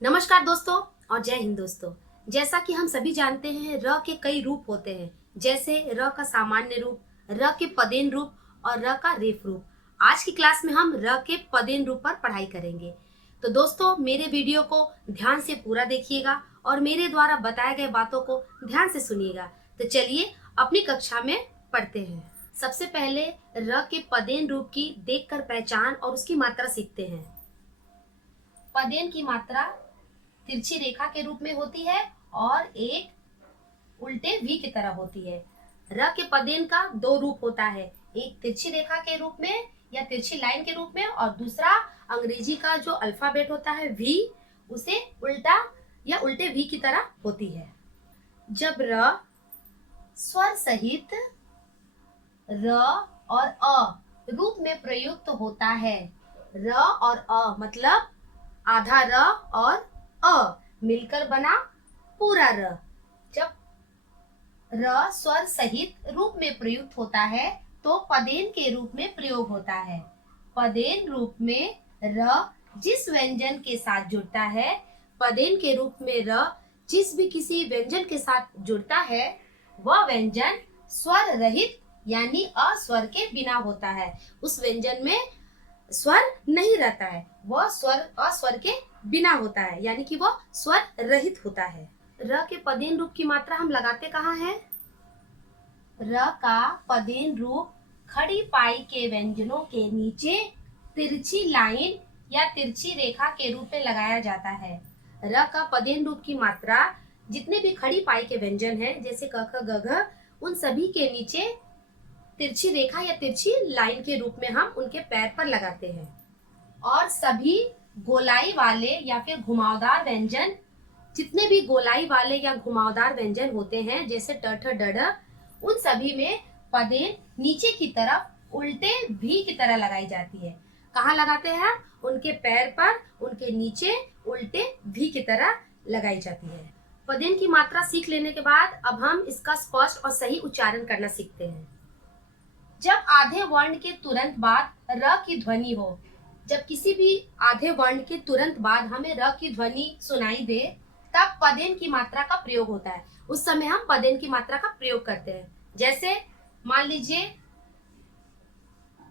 नमस्कार दोस्तों और जय हिंद दोस्तों। जैसा कि हम सभी जानते हैं र के कई रूप होते हैं, जैसे र का सामान्य रूप, र के पदेन रूप और र का रेफ रूप। आज की क्लास में हम र के पदेन रूप पर पढ़ाई करेंगे। तो दोस्तों मेरे वीडियो को ध्यान से पूरा देखिएगा और मेरे द्वारा बताए गए बातों को ध्यान से सुनिएगा। तो चलिए अपनी कक्षा में पढ़ते हैं। सबसे पहले र के पदेन रूप की देखकर पहचान और उसकी मात्रा सीखते हैं। पदेन की मात्रा तिरछी रेखा के रूप में होती है और एक उल्टे वी की तरह होती है। र के पदेन का दो रूप होता है, एक तिरछी रेखा के रूप में या तिरछी लाइन के रूप में और दूसरा अंग्रेजी का जो अल्फाबेट होता है वी, उसे उल्टा या उल्टे वी की तरह होती है। जब र स्वर सहित र और अ रूप में प्रयुक्त होता है, र और अ मतलब आधा र और अ मिलकर बना पूरा र। जब र स्वर सहित रूप में प्रयुक्त होता है तो पदेन के रूप में प्रयोग होता है। पदेन रूप में र जिस व्यंजन के साथ जुड़ता है, पदेन के रूप में र जिस भी किसी व्यंजन के साथ जुड़ता है, वह व्यंजन स्वर रहित यानी अस्वर के बिना होता है। उस व्यंजन में स्वर नहीं रहता है, वह स्वर अस्वर के बिना होता है, यानी कि वह स्वर रहित होता है। र के पदेन रूप की मात्रा हम लगाते कहाँ हैं? र का पदेन रूप खड़ी पाई के व्यंजनों के नीचे तिरछी लाइन या तिरछी रेखा के रूप में लगाया जाता है। र का पदेन रूप की मात्रा जितने भी खड़ी पाई के व्यंजन हैं, जैसे क ख ग घ, उन सभी के नीचे तिरछी रेखा या तिरछी लाइन के रूप में हम उनके पैर पर लगाते हैं। और सभी गोलाई वाले या फिर घुमावदार व्यंजन, जितने भी गोलाई वाले या घुमावदार व्यंजन होते हैं, जैसे ट ठ ड ढ, उन सभी में पदेन नीचे की तरफ उल्टे भी की तरह लगाई जाती है। कहाँ लगाते हैं? उनके पैर पर, उनके नीचे उल्टे भी की तरह लगाई जाती है। पदेन की मात्रा सीख लेने के बाद अब हम इसका स्पष्ट और सही उच्चारण करना सीखते हैं। जब आधे वर्ण के तुरंत बाद र की ध्वनि हो, जब किसी भी आधे वर्ण के तुरंत बाद हमें र की ध्वनि सुनाई दे, तब पदेन की मात्रा का प्रयोग होता है। उस समय हम पदेन की मात्रा का प्रयोग करते हैं। जैसे मान लीजिए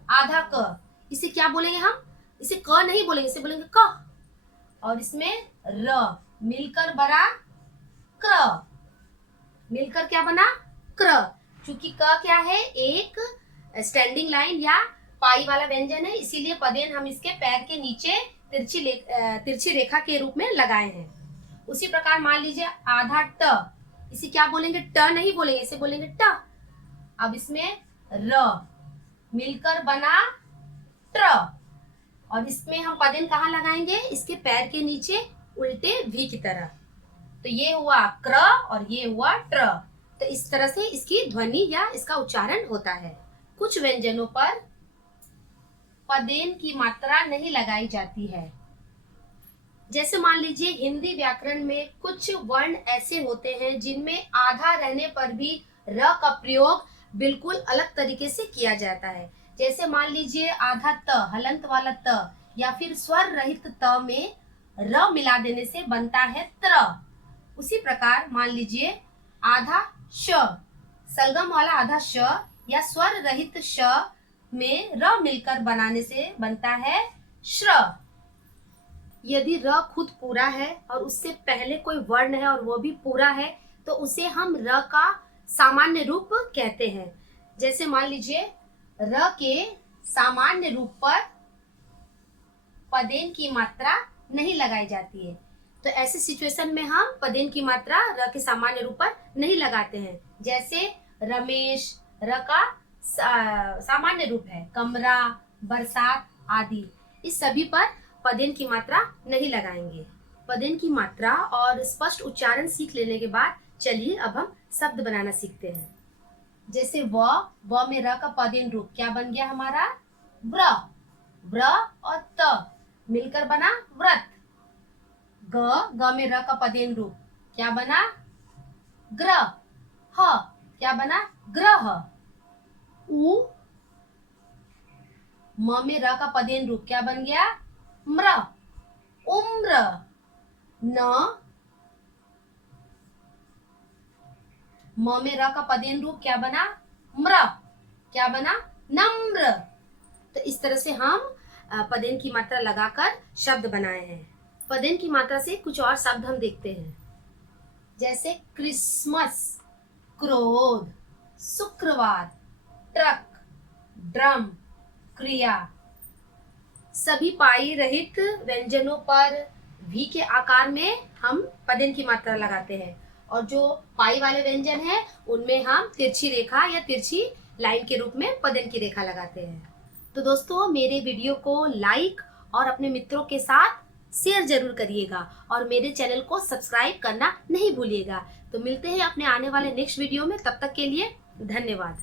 आधा क, इसे क्या बोलेंगे हम? इसे क नहीं बोलेंगे, इसे बोलेंगे क। और इसमें र मिलकर बना क्र, मिलकर क्या बना? क्र। क्योंकि क क्या है? एक स्टैंडिंग लाइन या पाई वाला व्यंजन है, इसीलिए पदेन हम इसके पैर के नीचे तिरछी रेखा के रूप में लगाए हैं। उसी प्रकार मान लीजिए आधा ट, इसे क्या बोलेंगे? ट नहीं बोलेंगे, इसे बोलेंगे ट। अब इसमें र मिलकर बना ट्र, और इसमें हम पदेन कहाँ लगाएंगे? इसके पैर के नीचे उल्टे वी की तरह। तो ये हुआ क्र और ये हुआ ट्र। तो इस तरह से इसकी ध्वनि या इसका उच्चारण होता है। कुछ व्यंजनों पर पदेन की मात्रा नहीं लगाई जाती है। जैसे मान लीजिए हिंदी व्याकरण में कुछ वर्ण ऐसे होते हैं जिनमें आधा रहने पर भी र का प्रयोग बिल्कुल अलग तरीके से किया जाता है। जैसे मान लीजिए आधा त, हलंत वाला त, या फिर स्वर रहित त में र मिला देने से बनता है त्र। उसी प्रकार मान लीजिए आधा श, सलगम वाला आधा श या स्वर रहित श में र मिलकर बनाने से बनता है श्र। यदि र खुद पूरा है और उससे पहले कोई वर्ण है और वो भी पूरा है, तो उसे हम र का सामान्य रूप कहते हैं। जैसे मान लीजिए र के सामान्य रूप पर पदेन की मात्रा नहीं लगाई जाती है, तो ऐसे सिचुएशन में हम पदेन की मात्रा र के सामान्य रूप पर नहीं लगाते हैं। जैसे रमेश, र का सामान्य रूप है, कमरा, बरसात आदि, इस सभी पर पदेन की मात्रा नहीं लगाएंगे। पदेन की मात्रा और स्पष्ट उच्चारण सीख लेने के बाद चलिए अब हम शब्द बनाना सीखते हैं। जैसे व में र का पदेन रूप क्या बन गया हमारा? व्र। व्र और त मिलकर बना व्रत। ग में र का पदेन रूप क्या बना? ग्रह। ह क्या बना? ग्रह। उ म में र का पदेन रूप क्या बन गया? म्र, उम्र। न। म में र का पदेन रूप क्या बना? म्र। क्या बना? नम्र। तो इस तरह से हम पदेन की मात्रा लगाकर शब्द बनाए हैं। पदेन की मात्रा से कुछ और शब्द हम देखते हैं, जैसे क्रिसमस, क्रोध, शुक्रवार, ट्रक, ड्रम, क्रिया। सभी पाई रहित व्यंजनों पर वी के आकार में हम पदेन की मात्रा लगाते हैं, और जो पाई वाले व्यंजन है उनमें हम तिरछी रेखा या तिरछी लाइन के रूप में पदेन की रेखा लगाते हैं। तो दोस्तों, मेरे वीडियो को लाइक और अपने मित्रों के साथ शेयर जरूर करिएगा, और मेरे चैनल को सब्सक्राइब करना नहीं भूलिएगा। तो मिलते हैं अपने आने वाले नेक्स्ट वीडियो में, तब तक के लिए धन्यवाद।